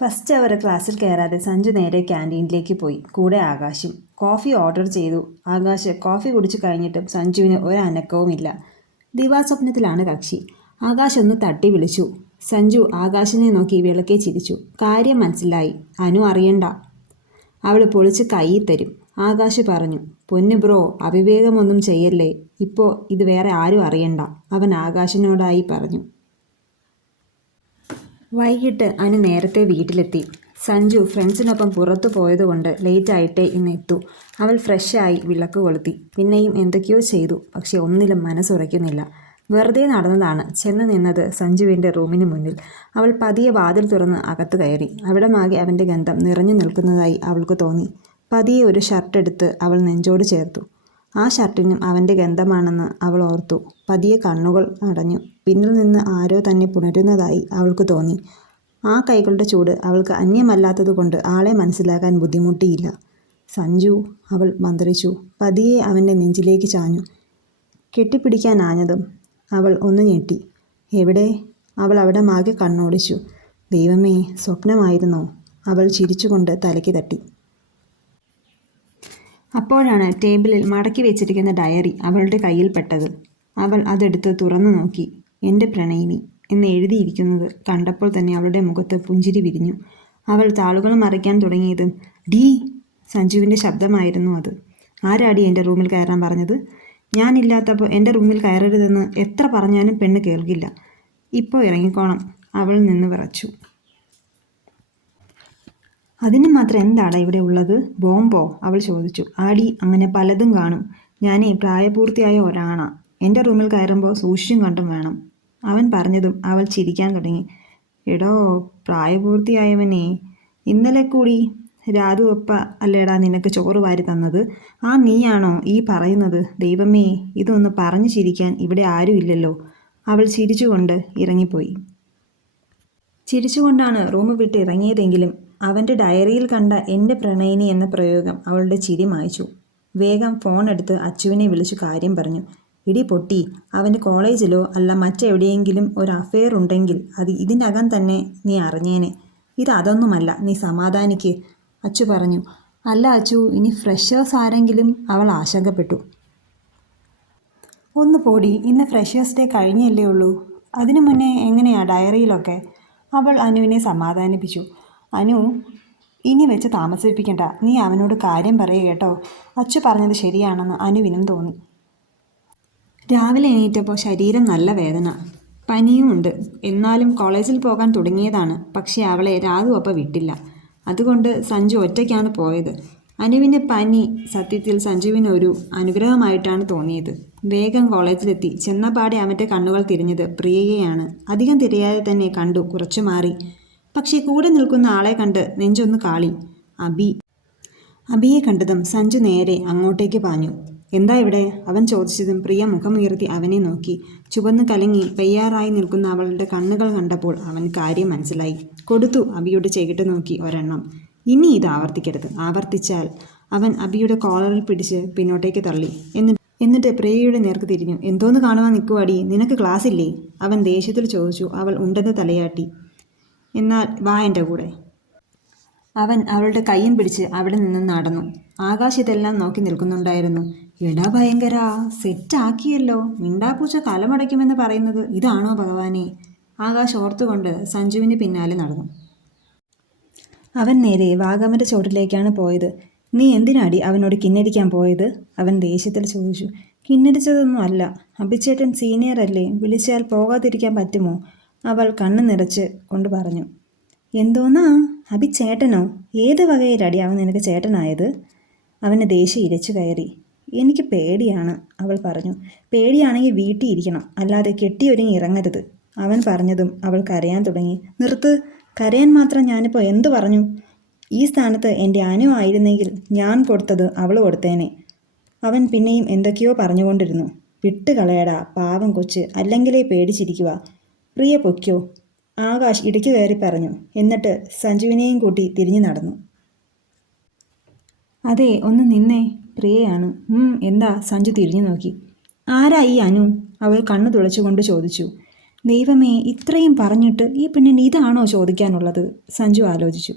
First അവർ ക്ലാസ്സിൽ കയറാതെ സഞ്ജു നേരെ ക്യാന്റീനിലേക്ക് പോയി. കൂടെ ആകാശും. കോഫി ഓർഡർ ചെയ്തു. ആകാശ് കോഫി കുടിച്ചു കഴിഞ്ഞിട്ടും സഞ്ജുവിന് ഒരനക്കവുമില്ല. ദിവാസ്വപ്നത്തിലാണ് കക്ഷി. ആകാശ് ഒന്ന് തട്ടി വിളിച്ചു. സഞ്ജു ആകാശിനെ നോക്കി വിളക്കെ ചിരിച്ചു. കാര്യം മനസ്സിലായി. അനു അറിയണ്ട. അവൾ പൊളിച്ച് കൈ തരും. ആകാശ് പറഞ്ഞു പൊന്നു ബ്രോ അവിവേകമൊന്നും ചെയ്യല്ലേ? ഇപ്പോൾ ഇത് വേറെ ആരും അറിയണ്ട അവൻ ആകാശിനോടായി പറഞ്ഞു. വൈകിട്ട് അനു നേരത്തെ വീട്ടിലെത്തി. സഞ്ജു ഫ്രണ്ട്സിനൊപ്പം പുറത്തു പോയതുകൊണ്ട് ലേറ്റായിട്ടേ ഇന്ന് എത്തൂ. അവൾ ഫ്രഷായി വിളക്ക് കൊളുത്തി. പിന്നെയും എന്തൊക്കെയോ ചെയ്തു. പക്ഷെ ഒന്നിലും മനസ്സുറയ്ക്കുന്നില്ല. വെറുതെ നടന്നതാണ്. ചെന്ന് നിന്നത് സഞ്ജുവിന്റെ റൂമിന് മുന്നിൽ. അവൾ പതിയെ വാതിൽ തുറന്ന് അകത്ത് കയറി. അവിടമാകെ അവന്റെ ഗന്ധം നിറഞ്ഞു നിൽക്കുന്നതായി അവൾക്ക് തോന്നി. പതിയെ ഒരു ഷർട്ട് എടുത്ത് അവൾ നെഞ്ചോട് ചേർത്തു. ആ ഷർട്ടിനും അവന്റെ ഗന്ധമാണെന്ന് അവൾ ഓർത്തു. പതിയെ കണ്ണുകൾ അടഞ്ഞു. പിന്നിൽ നിന്ന് ആരോ തന്നെ പുണരുന്നതായി അവൾക്ക് തോന്നി. ആ കൈകളുടെ ചൂട് അവൾക്ക് അന്യമല്ലാത്തതുകൊണ്ട് ആളെ മനസ്സിലാക്കാൻ ബുദ്ധിമുട്ടിയില്ല. സഞ്ജു അവൾ മന്ത്രിച്ചു. പതിയെ അവന്റെ നെഞ്ചിലേക്ക് ചാഞ്ഞു. കെട്ടിപ്പിടിക്കാനാഞ്ഞതും അവൾ ഒന്ന് ഞെട്ടി. എവിടെ? അവൾ അവിടെ മാകെ കണ്ണോടിച്ചു. ദൈവമേ സ്വപ്നമായിരുന്നോ? അവൾ ചിരിച്ചുകൊണ്ട് തലയ്ക്ക് തട്ടി. അപ്പോഴാണ് ടേബിളിൽ മടക്കി വെച്ചിരിക്കുന്ന ഡയറി അവളുടെ കയ്യിൽ പെട്ടത്. അവൾ അതെടുത്ത് തുറന്നു നോക്കി. എന്റെ പ്രണയിനി എന്ന് എഴുതിയിരിക്കുന്നത് കണ്ടപ്പോൾ തന്നെ അവളുടെ മുഖത്ത് പുഞ്ചിരി വിരിഞ്ഞു. അവൾ താളുകൾ മറിക്കാൻ തുടങ്ങിയതും ഡീ സഞ്ജുവിന്റെ ശബ്ദമായിരുന്നു അത്. ആരാടി എന്റെ റൂമിൽ കയറാൻ പറഞ്ഞത്? ഞാനില്ലാത്തപ്പോൾ എന്റെ റൂമിൽ കയറരുതെന്ന് എത്ര പറഞ്ഞാലും പെണ്ണ് കേൾക്കില്ല. ഇപ്പോൾ ഇറങ്ങിക്കോണം. അവൾ നിന്ന് വിറച്ചു. അതിന് മാത്രം എന്താണ് ഇവിടെ ഉള്ളത്? ബോംബോ? അവൾ ചോദിച്ചു. ആടി അങ്ങനെ പലതും കാണും. ഞാനേ പ്രായപൂർത്തിയായ ഒരാണാ. എന്റെ റൂമിൽ കയറുമ്പോൾ സൂക്ഷിച്ചും കണ്ടും വേണം. അവൻ പറഞ്ഞതും അവൾ ചിരിക്കാൻ തുടങ്ങി. എടോ പ്രായപൂർത്തിയായവനെ. ഇന്നലെ കൂടി രാധു ഒപ്പ അല്ലേടാ നിനക്ക് ചോറ് വാരി തന്നത്? ആ നീയാണോ ഈ പറയുന്നത്? ദൈവമേ ഇതൊന്ന് പറഞ്ഞു ചിരിക്കാൻ ഇവിടെ ആരുമില്ലല്ലോ അവൾ ചിരിച്ചുകൊണ്ട് ഇറങ്ങിപ്പോയി. ചിരിച്ചുകൊണ്ടാണ് റൂം വിട്ട് ഇറങ്ങിയതെങ്കിലും അവന്റെ ഡയറിയിൽ കണ്ട എന്റെ പ്രണയിനി എന്ന പ്രയോഗം അവളുടെ ചിരി മായ്ച്ചു. വേഗം ഫോൺ എടുത്ത് അച്ചുവിനെ വിളിച്ചു കാര്യം പറഞ്ഞു. ഇടി പൊട്ടി അവന് കോളേജിലോ അല്ല മറ്റെവിടെയെങ്കിലും ഒരു അഫെയർ ഉണ്ടെങ്കിൽ അത് ഇതിനകം തന്നെ നീ അറിഞ്ഞേനെ. ഇത് അതൊന്നുമല്ല നീ സമാധാനിക്ക് അച്ചു പറഞ്ഞു. അല്ല അച്ചു ഇനി ഫ്രഷേഴ്സ് ആരെങ്കിലും? അവൾ ആശങ്കപ്പെട്ടു. ഒന്ന് പോടി ഇന്ന് ഫ്രഷേഴ്സ് ഡേ കഴിഞ്ഞല്ലേ ഉള്ളൂ. അതിനു മുന്നേ എങ്ങനെയാ ഡയറിയിലൊക്കെ? അവൾ അനുവിനെ സമാധാനിപ്പിച്ചു. അനു ഇനി വെച്ച് താമസിപ്പിക്കണ്ട. നീ അവനോട് കാര്യം പറയുക കേട്ടോ. അച്ചു പറഞ്ഞത് ശരിയാണെന്ന് അനുവിനും തോന്നി. രാവിലെ എണീറ്റപ്പോൾ ശരീരം നല്ല വേദന. പനിയുമുണ്ട് എന്നാലും കോളേജിൽ പോകാൻ തുടങ്ങിയതാണ്. പക്ഷേ അവളെ രാഘു അപ്പം വിട്ടില്ല. അതുകൊണ്ട് സഞ്ജു ഒറ്റയ്ക്കാണ് പോയത്. അനുവിന്റെ പനി സത്യത്തിൽ സഞ്ജുവിനൊരു അനുഗ്രഹമായിട്ടാണ് തോന്നിയത്. വേഗം കോളേജിലെത്തി. ചെന്നപാടെ അവന്റെ കണ്ണുകൾ തിരിഞ്ഞത് പ്രിയയെയാണ്. അധികം തിരിയാതെ തന്നെ കണ്ടു കുറച്ചു മാറി. പക്ഷേ കൂടെ നിൽക്കുന്ന ആളെ കണ്ട് നെഞ്ചൊന്ന് കാളി. അബി. അബിയെ കണ്ടതും സഞ്ജു നേരെ അങ്ങോട്ടേക്ക് പാഞ്ഞു. എന്താ ഇവിടെ? അവൻ ചോദിച്ചതും പ്രിയ മുഖമുയർത്തി അവനെ നോക്കി. ചുവന്ന് കലങ്ങി പെയ്യാറായി നിൽക്കുന്ന അവളുടെ കണ്ണുകൾ കണ്ടപ്പോൾ അവൻ കാര്യം മനസ്സിലായി. കൊടുത്തു അബിയുടെ ചെകിട്ട് നോക്കി ഒരെണ്ണം. ഇനി ഇത് ആവർത്തിക്കരുത്. ആവർത്തിച്ചാൽ അവൻ അബിയുടെ കോളറിൽ പിടിച്ച് പിന്നോട്ടേക്ക് തള്ളി. എന്നിട്ട് എന്നിട്ട് പ്രിയയുടെ നേർക്ക് തിരിഞ്ഞു. എന്തോന്ന് കാണുവാൻ നിൽക്കുവാടി? നിനക്ക് ക്ലാസ് ഇല്ലേ അവൻ ദേഷ്യത്തിൽ ചോദിച്ചു. അവൾ ഉണ്ടെന്ന് തലയാട്ടി. എന്നാൽ വാ എന്റെ കൂടെ. അവൻ അവളുടെ കൈയും പിടിച്ച് അവിടെ നിന്ന് നടന്നു. ആകാശ് ഇതെല്ലാം നോക്കി നിൽക്കുന്നുണ്ടായിരുന്നു. എടാ ഭയങ്കര സെറ്റാക്കിയല്ലോ മിണ്ടാപ്പൂച്ച കലമടയ്ക്കുമെന്ന് പറയുന്നത് ഇതാണോ ഭഗവാനെ? ആകാശ് ഓർത്തുകൊണ്ട് സഞ്ജുവിന് പിന്നാലെ നടന്നു. അവൻ നേരെ വാഗമന്റെ ചോട്ടിലേക്കാണ് പോയത്. നീ എന്തിനാടി അവനോട് കിന്നരിക്കാൻ പോയത്? അവൻ ദേഷ്യത്തിൽ ചോദിച്ചു. കിന്നരിച്ചതൊന്നും അല്ല. അഭിച്ചേട്ടൻ സീനിയർ അല്ലേ. വിളിച്ചാൽ പോകാതിരിക്കാൻ പറ്റുമോ? അവൾ കണ്ണു നിറച്ച് കൊണ്ട് പറഞ്ഞു എന്തോന്നാ? അഭി ചേട്ടനോ? ഏത് വകയിലടി അവൻ നിനക്ക് ചേട്ടനായത്? അവന് ദേഷ്യം ഇരച്ചു കയറി. എനിക്ക് പേടിയാണ് അവൾ പറഞ്ഞു. പേടിയാണെങ്കിൽ വീട്ടിൽ ഇരിക്കണം അല്ലാതെ കെട്ടിയൊരുങ്ങി ഇറങ്ങരുത് അവൻ പറഞ്ഞതും അവൾ കരയാൻ തുടങ്ങി. നിർത്ത് കരയാൻ മാത്രം ഞാനിപ്പോൾ എന്തു പറഞ്ഞു? ഈ സ്ഥാനത്ത് എന്റെ അനു ആയിരുന്നെങ്കിൽ ഞാൻ കൊടുത്തത് അവൾ കൊടുത്തേനെ. അവൻ പിന്നെയും എന്തൊക്കെയോ പറഞ്ഞുകൊണ്ടിരുന്നു. വിട്ടുകളയടാ പാവം കൊച്ച് അല്ലെങ്കിലേ പേടിച്ചിരിക്കുക പ്രിയ പൊയ്ക്കോ ആകാശ് ഇടയ്ക്ക് കയറി പറഞ്ഞു. എന്നിട്ട് സഞ്ജുവിനെയും കൂട്ടി തിരിഞ്ഞു നടന്നു. അതെ ഒന്ന് നിന്നേ പ്രിയയാണ്. എന്താ? സഞ്ജു തിരിഞ്ഞു നോക്കി. ആരാ ഈ അനു? അവൾ കണ്ണു തുളച്ചുകൊണ്ട് ചോദിച്ചു. ദൈവമേ ഇത്രയും പറഞ്ഞിട്ട് ഈ പെണ്ണിന് ഇതാണോ ചോദിക്കാനുള്ളത്? സഞ്ജു ആലോചിച്ചു.